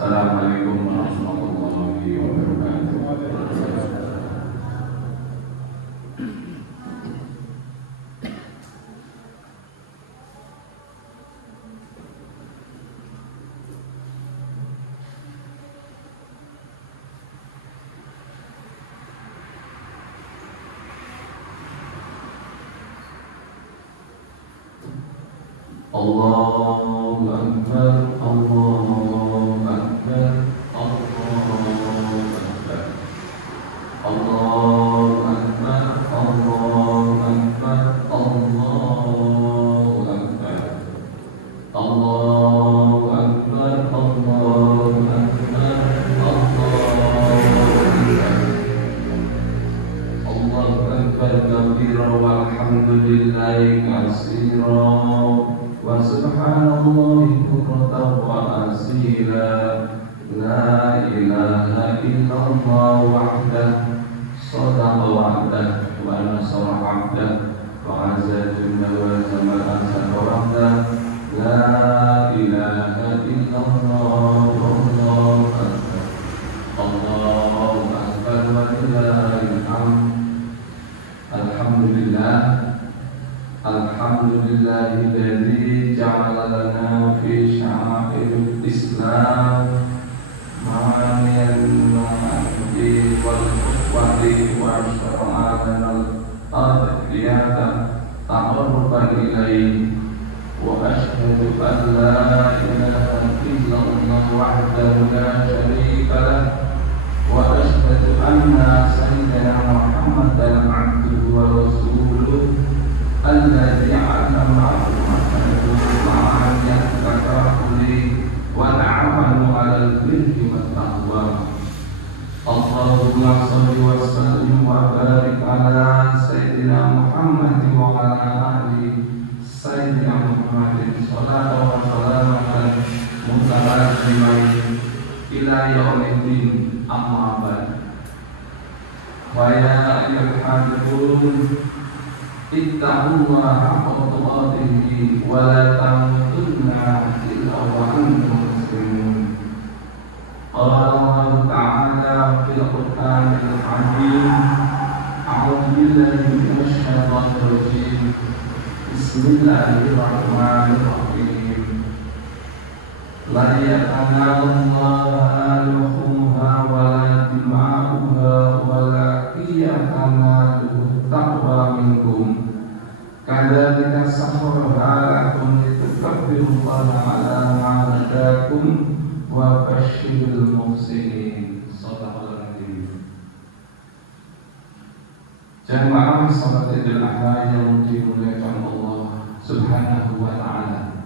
Assalamualaikum warahmatullahi wabarakatuh. Allahu Akbar, Allahu Akbar, Allahu Akbar, Allahu Akbar, Allahu Akbar, Allahu Akbar, Allahu Akbar, Allahu Akbar, Allahu Akbar kabira walhamdulillahi katsira wa subhanallahi bukratan wa asila. La ilaha illallah wahdah sadaqa wa'dah wa nasara 'abdah wa 'azza jalla wa jalla wahdah. La ilaha illallah wallahu akbar, Allahu akbar wa lillahil hamd. Alhamdulillah, alhamdulillahilladzi ja'ala lana fi sya'airil Islam ma'aniyan ma'adi wal wali wa syara'an al-adhiyata ta'arruban ilayhi wa ashhadu an la ilaha illallah wahdahu la syarika lah wa ashhadu anna sayyidina Muhammadan abduhu wa rasuluh alladzi 'allama ma'aniyat takabuli wal 'amalu 'alal birri wat taqwa. Allahumma shalli wa sallim wa barik ala sayyidina Muhammad wa ala ali sayyidina Muhammad sallallahu wa sallam mutalazimin ila yaumiddin, amma ba'd. Wa ya ayyuhal hadithun ittaqullaha haqqa tuqatih wa la tamutunna illa wa antum muslimun. Qala Allah ta'ala fil Qur'anil Azim, a'udzu billahi minasy syaithanir rajim. Bismillahirrahmanirrahim. La yatanallaha luhumha wa la dima'uha walakin yatanaluhu taqwa minkum. Kadzalika sakhkharaha lakum litukabbirullaha 'ala ma hadakum wa basyiril muhsinin. Shadaqallahul azim. Jamaah salat Idul Adha yang dimuliakan Allah Subhanahu wa ta'ala.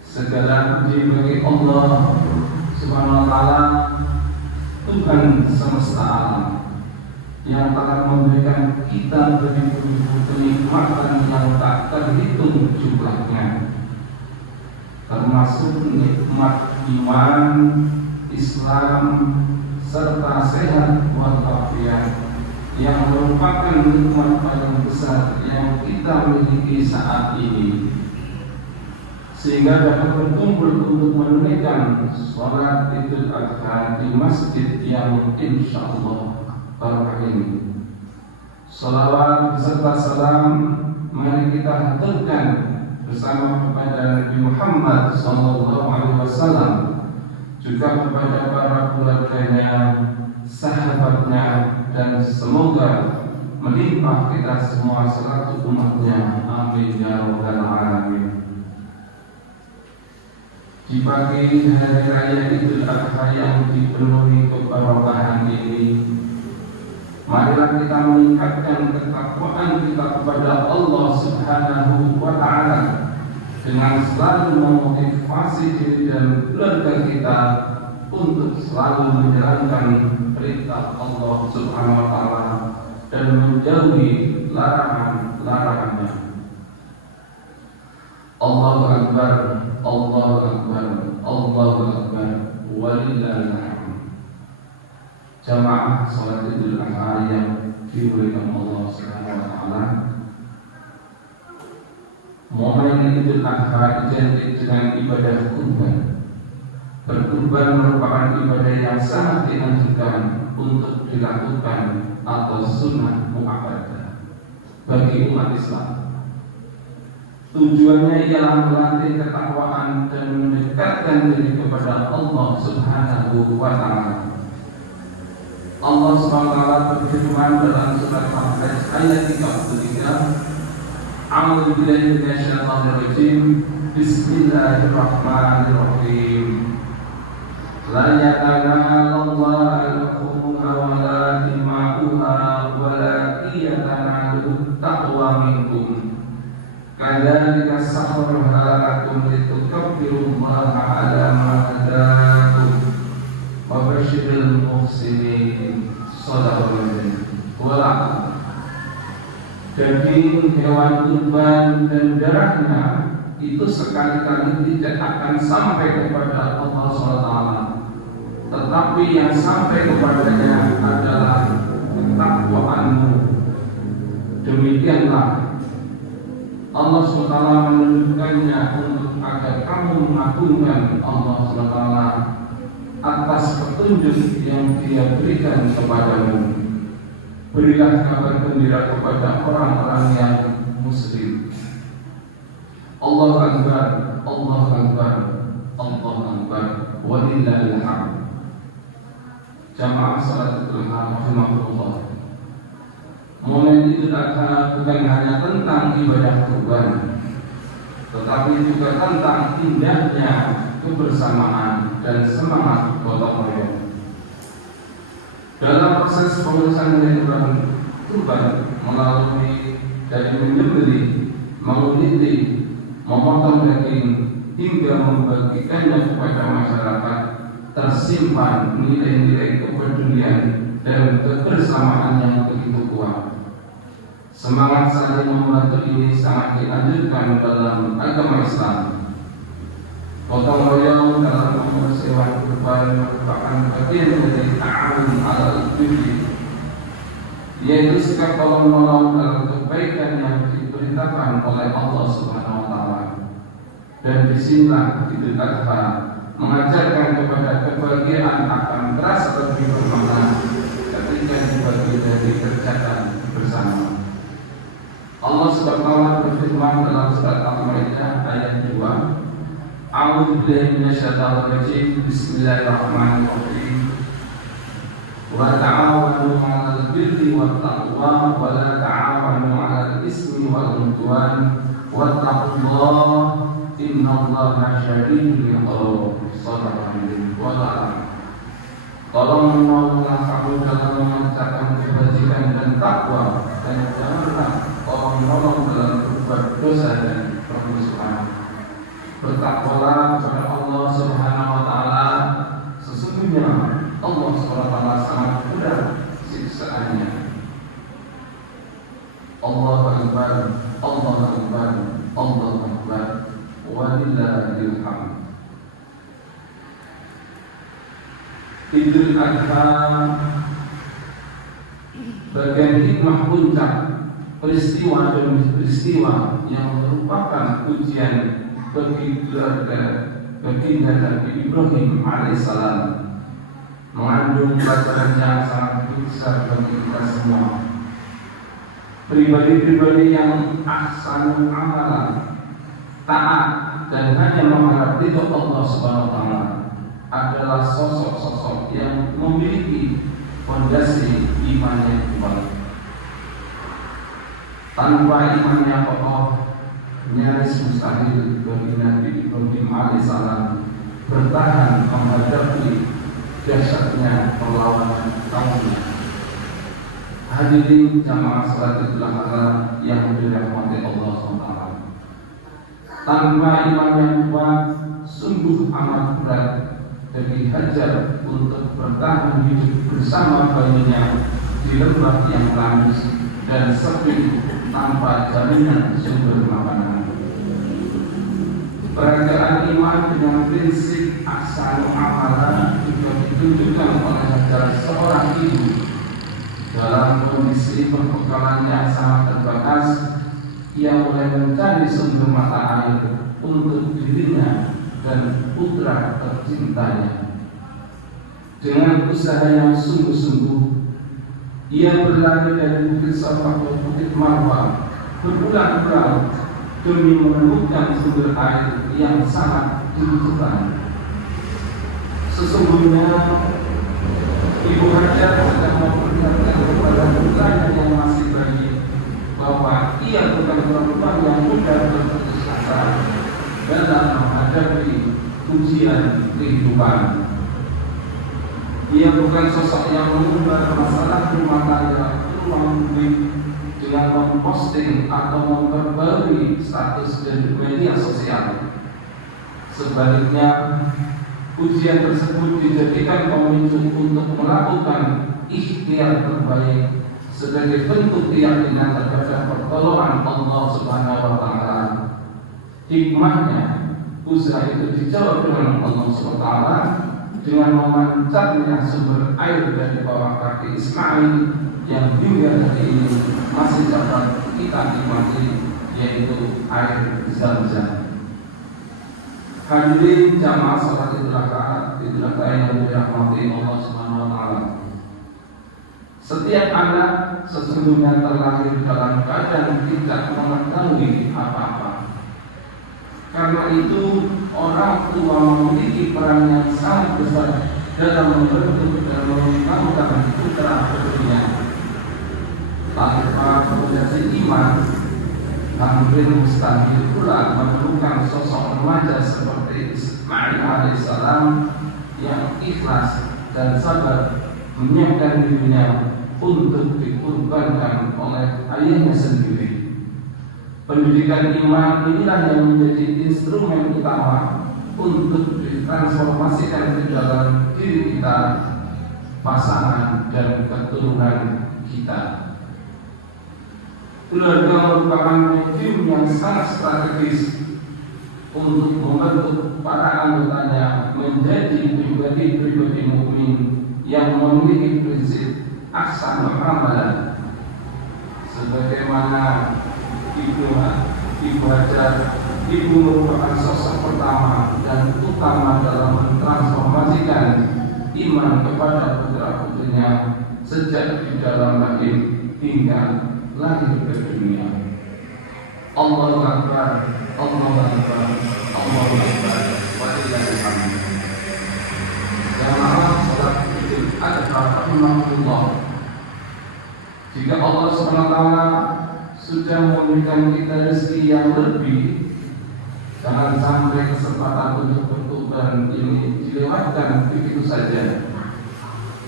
Segala puji bagi Allah Subhanahu wa ta'ala, Tuhan semesta alam, yang telah memberikan kita begitu kenikmatan yang tak terhitung jumlahnya, termasuk nikmat iman, Islam, serta sehat walafiat, yang merupakan nikmat paling besar yang kita miliki saat ini, sehingga dapat berkumpul untuk menunaikan sholat Idul Adha di masjid yang insyaallah barakah ini. Salawat beserta salam mari kita haturkan bersama kepada Nabi Muhammad SAW, juga kepada para keluarganya, sahabatnya, dan semoga melimpah kita semua selaku umatnya. Amin ya rabbal alamin. Di pagi hari raya Idul Adha yang dipenuhi keberkahan ini, marilah kita meningkatkan ketakwaan kita kepada Allah Subhanahu wa Ta'ala dengan selalu memotivasi diri dan keluarga kita untuk selalu menjalankan perintah Allah Subhanahu wa Ta'ala dan menjauhi larangan-larangannya. Allahu Akbar, Allahu Akbar, Allahu Akbar, walillahil hamd. Jamaah salat Idul Adha yang dimuliakan Allah Subhanahu wa Ta'ala, momen Idul Adha identik dengan ibadah kurban. Berkurban merupakan ibadah yang sangat dianjurkan untuk dilakukan atau sunnah muakkadah bagi umat Islam. Tujuannya ialah melatih ketakwaan dan mendekatkan diri kepada Allah Subhanahu wa Ta'ala. Allah SWT berfirman dalam surat Al-Hajj ayat 33, A'udzu billahi minasyaitonir rajim. Bismillahirrahmanirrahim. La yatanalallahu wa la dima'uha walakin yatanalu taqwa minkum. Kadzalika sakharnaha lakum litukabbirullaha 'ala ma hadakum wa basyiril muhsinin. Shadaqallahu. Daging hewan kurban dan darahnya itu sekali-kali tidak akan sampai kepada Allah SWT, tetapi yang sampai kepadanya adalah ketakwaanmu. Demikianlah Allah SWT menunjukkannya untuk agar kamu mengagungkan Allah SWT atas petunjuk yang Dia berikan kepadamu. Berilah kabar gembira kepada orang-orang yang muslim. Allahu Akbar, Allahu Akbar, Allahu Akbar, walillahil hamd. Jamaah salat Idul Adha rahimahullah. Momen Idul Adha bukan hanya tentang ibadah kurban, tetapi juga tentang indahnya kebersamaan dan semangat gotong royong. Dalam proses pengurusan kurban melalui dari menyembelih, menguliti, memotong daging hingga membagikannya kepada masyarakat, tersimpan nilai-nilai kepedulian dan kebersamaan yang begitu kuat. Semangat saling membantu ini sangat dianjurkan dalam agama Islam. Gotong royong dalam mengurus hewan kurban merupakan bagian dari ta'awun 'alal birri, yaitu sikap tolong menolong dalam kebaikan yang diperintahkan oleh Allah Subhanahu wa Ta'ala. Dan disinilah Idul Adha mengajarkan kepada kebahagiaan akan terasa lebih bermakna ketika dibagi dan dikerjakan bersama. Allah Subhanahu wa Ta'ala berfirman dalam surat Al-Maidah ayat 2, A'udzu billahi minasyaitonir rajim. Bismillahirrahmanirrahim. Wa ta'awanu 'alal birri wat taqwa wa la ta'awanu 'alal ismi wal 'udwan wattaqullaha innallaha syadidul 'iqab. Shadaqallahu. Tolong menolonglah kamu dalam mengerjakan kebajikan dan takwa, dan janganlah tolong menolong dalam berbuat dosa dan permusuhan. Bertakwalah kepada Allah Subhanahu wa Ta'ala. Sesungguhnya Allah Subhanahu wa Ta'ala sangat berat siksaannya. Allahu Akbar, Allahu Akbar, Allahu Akbar, walillahil hamd. Idul Adha bagian hikmah puncak peristiwa demi peristiwa yang merupakan ujian bagi keluarga baginda Nabi Ibrahim alaihissalam, mengandung pelajaran yang sangat besar bagi kita semua. Pribadi-pribadi yang ahsanul amalan, taat dan hanya mengharap ridho Allah Subhanahu wa taala adalah sosok-sosok yang memiliki fondasi iman yang kuat. Tanpa iman yang kokoh, nyaris mustahil bagi Nabi Ibrahim alaihissalam bertahan menghadapi dahsyatnya perlawanan kaumnya. Hadirin jamaah salat Idul Adha yang dirahmati Allah SWT. Tanpa iman yang kuat, sungguh amat berat bagi Hajar untuk bertahan hidup bersama bayinya di lembah yang tandus dan sepi tanpa jaminan sumber makanan. Pekerjaan iman dengan prinsip ahsanu amalan juga ditunjukkan oleh Hajar, seorang ibu dalam kondisi perbekalan yang sangat terbatas. Ia mulai mencari sumber mata air untuk dirinya dan putra tercintanya. Dengan usaha yang sungguh-sungguh, ia berlari dari Bukit Safa ke Bukit Marwa berbulan-bulan demi menemukan sumber air yang sangat dibutuhkan. Sesungguhnya Ibu Hajar sedang memperlihatkan kepada putranya yang masih bayi bahwa ia bukan perempuan yang mudah berputus asa dalam menghadapi ujian kehidupan. Ia bukan sosok yang mengubah masalah rumah tangga ruang publik dengan memposting atau memperbarui status di media sosial. Sebaliknya, ujian tersebut dijadikan pemicu untuk melakukan ikhtiar terbaik sebagai bentuk keyakinan terhadap pertolongan Allah Subhanahu wa taala. Hikmahnya, usaha itu dijawab dengan Allah Subhanahu wa taala dengan memancarnya sumber air dari bawah kaki Ismail yang hingga hari ini masih dapat kita nikmati, yaitu air Zam-Zam. Hadirin jamaah salat Idul Adha yang dirahmati Allah Subhanahu wa taala. Setiap anak sesungguhnya terlahir dalam keadaan tidak mengetahui apa-apa. Karena itu orang tua memiliki peran yang sangat besar dalam membentuk dan mengembangkan putra putrinya. Tanpa fondasi iman, hampir mustahil pula menemukan sosok remaja seperti Ismail alaihissalam yang ikhlas dan sabar menyiapkan dirinya untuk dikorbankan oleh ayahnya sendiri. Pendidikan iman inilah yang menjadi instrumen utama untuk ditransformasikan ke dalam diri kita, pasangan dan keturunan kita. Keluarga merupakan medium yang sangat strategis untuk membentuk para anggotanya menjadi pribadi-pribadi mukmin yang memiliki prinsip ahsanul amalan. Sebagaimana Ibu Hajar, ibu merupakan sosok pertama dan utama dalam mentransformasikan iman kepada putra-putrinya sejak di dalam rahim hingga lahir ke dunia. Allahu Akbar, Allahu Akbar, Allahu Akbar, walillahil hamd. Jamaah salat Idul Adha rahimahullah. Jika Allah SWT sudah memberikan kita rezeki yang lebih, jangan sampai kesempatan untuk bertobat ini dilewatkan begitu saja.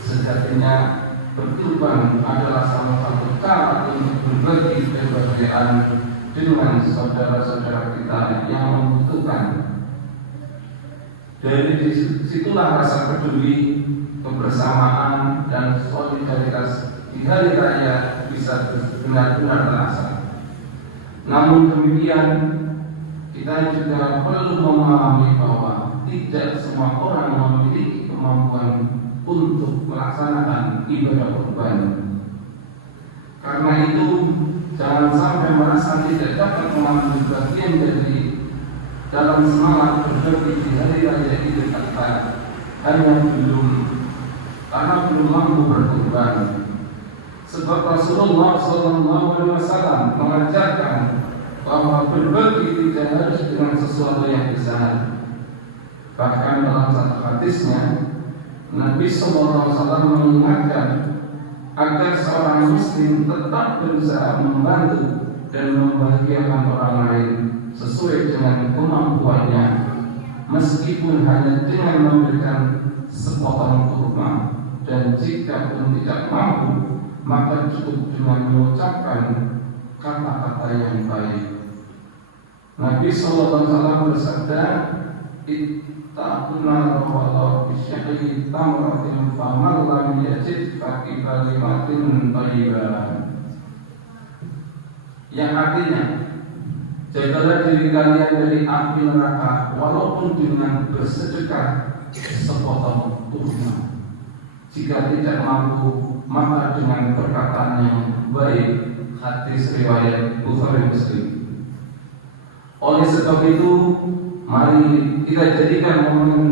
Sejatinya berkorban adalah salah satu cara untuk berbagi kebahagiaan dengan saudara-saudara kita yang membutuhkan. Dari situlah rasa peduli, kebersamaan dan solidaritas di hari raya bisa benar-benar terasa. Namun demikian, kita juga perlu memahami bahwa tidak semua orang memiliki kemampuan untuk melaksanakan ibadah kurban. Karena itu, jangan sampai merasa tidak dapat mengambil bagian dari dalam semangat berbagi di hari raya Idul Adha karena belum mampu berkurban. Sebab Rasulullah SAW mengajarkan bahwa berbagi tidak harus dengan sesuatu yang besar. Bahkan dalam satu hadisnya Nabi SAW mengingatkan agar seorang muslim tetap berusaha membantu dan membahagiakan orang lain sesuai dengan kemampuannya, meskipun hanya dengan memberikan sepotong kurma, dan jika pun tidak mampu maka cukup dengan mengucapkan kata-kata yang baik. Nabi SAW bersabda, "Ittaquna walau bisyaqi tamratin faman lam yajid faqi kalimatin thayyibah." Yang artinya, jagalah diri kalian dari api neraka walaupun dengan bersedekah sepotong kurma. Jika tidak mampu, maka dengan perkataan yang baik. Hadis riwayat Bukhari Muslim. Oleh sebab itu, mari kita jadikan momen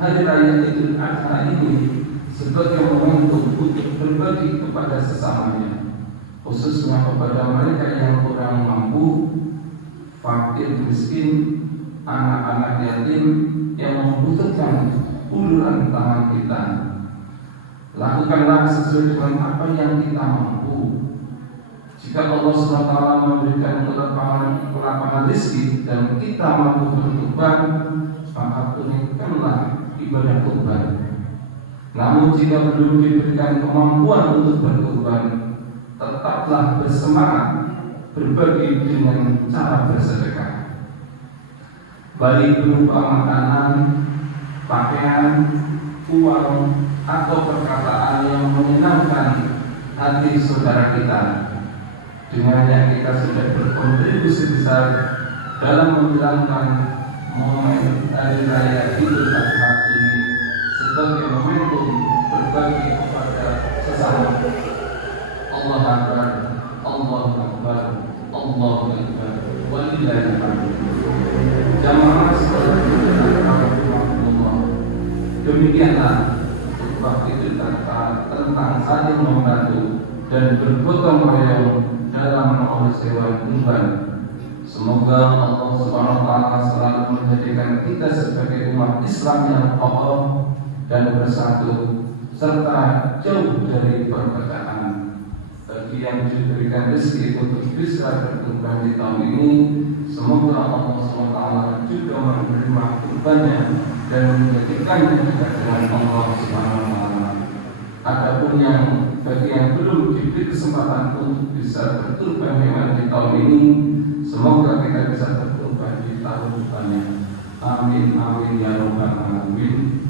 Hari Raya Idul Adha ini sebagai momentum untuk berbagi kepada sesamanya, khususnya kepada mereka yang kurang mampu, fakir miskin, anak-anak yatim yang membutuhkan uluran tangan kita. Lakukanlah sesuai dengan apa yang kita mampu. Jika Allah SWT memberikan kelapangan rezeki dan kita mampu berkorban, maka tunaikanlah ibadah kurban. Namun jika belum diberikan kemampuan untuk berkorban, tetaplah bersemangat berbagi dengan cara bersedekah, baik berupa makanan, pakaian, uang, atau perkataan yang menyenangkan hati saudara kita. Dengannya kita sudah berkontribusi besar dalam menjalankan momen Hari Raya Idul Adha ini sebagai momentum berbagi kepada sesama. Allah Akbar, Allah Akbar, Allah Akbar, walillahil hamd. Jamaah sekalian, demikianlah khutbah Idul Adha tentang saling membantu dan bergotong royong dalam menghormati Tuhan. Semoga Allah Subhanahu wa taala selalu menjadikan kita sebagai umat Islam yang kokoh dan bersatu serta jauh dari perbedaan. Bagi yang diberikan rezeki untuk bisa berkurban di tahun ini, semoga Allah Subhanahu wa taala juga menerima kurbannya dan menjadikannya dekat dengan Allah Subhanahu wa taala. Adapun yang bagi yang belum diberi kesempatan untuk bisa berkurban hewan di tahun ini, semoga kita bisa berkurban di tahun depannya. Amin amin ya rabbal alamin.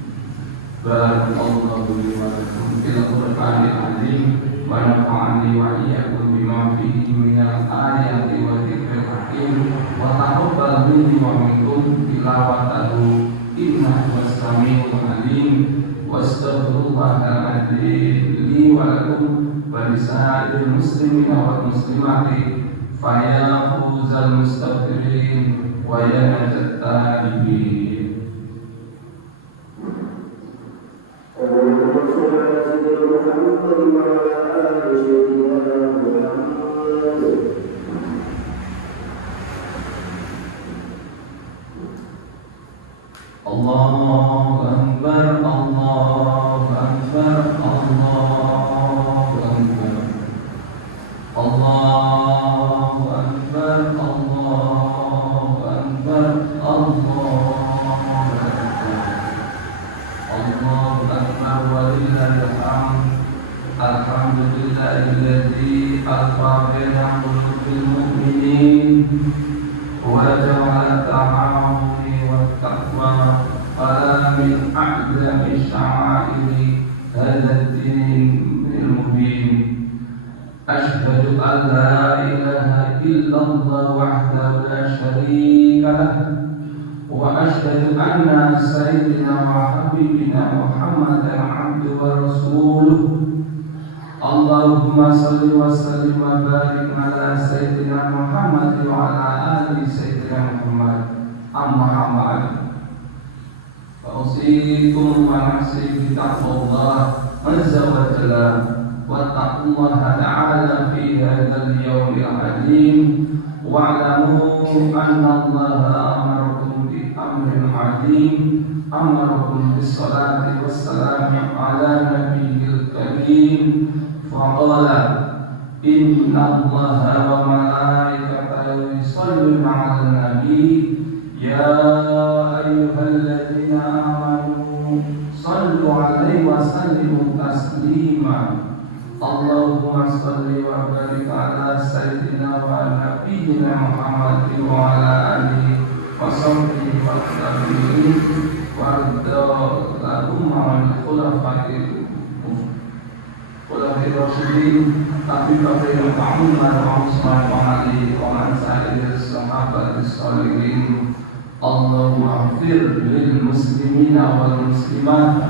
Barakallahu li wa lakum fil Qur'anil azim wa nafa'ani wa iyyakum bima fihi minal ayati wa dzikril hakim wa taqabbal minni wa minkum tilawatahu innahu was-sami'ul 'alim. Wastaghfirullahal adzim li wa lakum wa lisa'iril muslimina wal muslimati fa yafuzal mustaghfirin wa yanajat taibin. Allahu Akbar, Allahu Akbar, Allahu Akbar, Allahu Akbar, Allahu Akbar, Allahu Akbar, Allahu Akbar, walillahil hamd. Alhamdulillahilladzi alqa baina qulubil mu'minin wa ja'ala ta'awuni wat taqwa min a'zami sya'airi hadzal dinil mubin. Asyhadu an la ilaha illallah wahdahu la syarika lah wa asyhadu anna sayyidina wa habibina Muhammadan abduhu wa rasuluh. Allahumma salli wa sallim wa barik ala sayyidina Muhammad wa ala ali sayyidina Muhammad. Amma ba'd. Fa'usikum wa nafsi bi taqwallah azza wa jalla wa taqullaha ta'ala fi hadzal yawmil 'azim wa'lamu anna Allaha amarakum bi amrin 'azim, amarakum bis salati wassalami 'ala nabiyyil karim, faqala inna Allaha wa malaikatahu yusholluna 'alan nabi ya ayyuhalladzina amanu shallu 'alaihi wa sallimu taslima. Allahumma shalli wa barik ala sayyidina wa nabiyyina Muhammadin wa ala alihi wa sahbihi wa tabi'in wa radhiyallahu anil khulafa'ir rasyidin Abi Bakr wa Umar wa Utsman wa Ali wa man sa'ir sahabat sholihin. Allahumma ighfir lil muslimina wal muslimat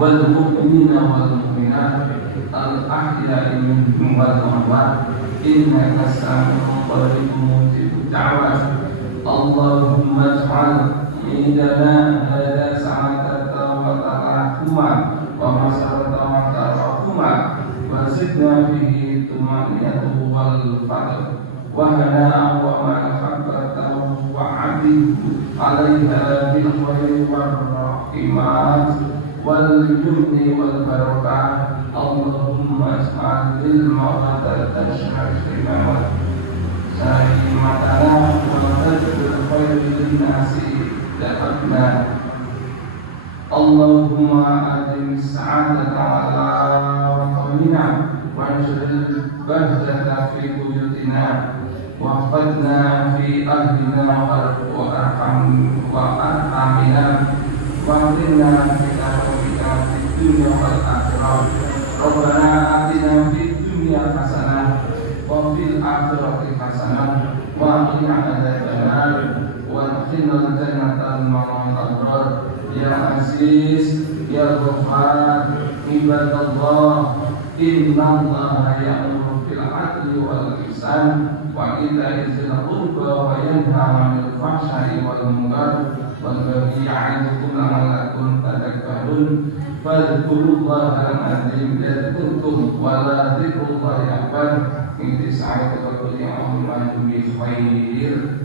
wal mu'minina wal mu'minat al-ahya'i minhum wal amwat innaka sami'un qaribun mujibud da'wat. Allahumma ij'al indana hadha sa'adata wa tarahuma wa masarata wa tarahuma wa zidna fihi tumaniyatu wal fadl wa hana'an wa mahabbatan wa 'abidu 'alaiha bil khairi war rahimat wal yumni wal barakah. Allahumma ij'alil mawata tashma'ina wa sa'imatana wa tajbil khairi linnasi da'atna. Allahumma adim sa'adata ala waqamina wa anjil bahdata fi buyutina wa fadna fi ahlina wa arhamina wa qina fi arhamina fi dunya wal akhirah. Rabbana atina fid dunya hasanah wa fil akhirati hasanah wa qina adzabannar wa adkhilna jannata ma'al abrar. Ya Aziz ya Ghaffar ibadallah innallaha ya'muru bil 'adli wal ihsan wa ita'i dzil qurba wa yanha 'anil fahsya'i wal munkar wal baghi ya'idukum la'allakum tadhakkarun. Fadhkurullaha al-'azim yadhkurkum wa la dzikrullahi akbar. Intisa'atu wa kulli amrin bi khair.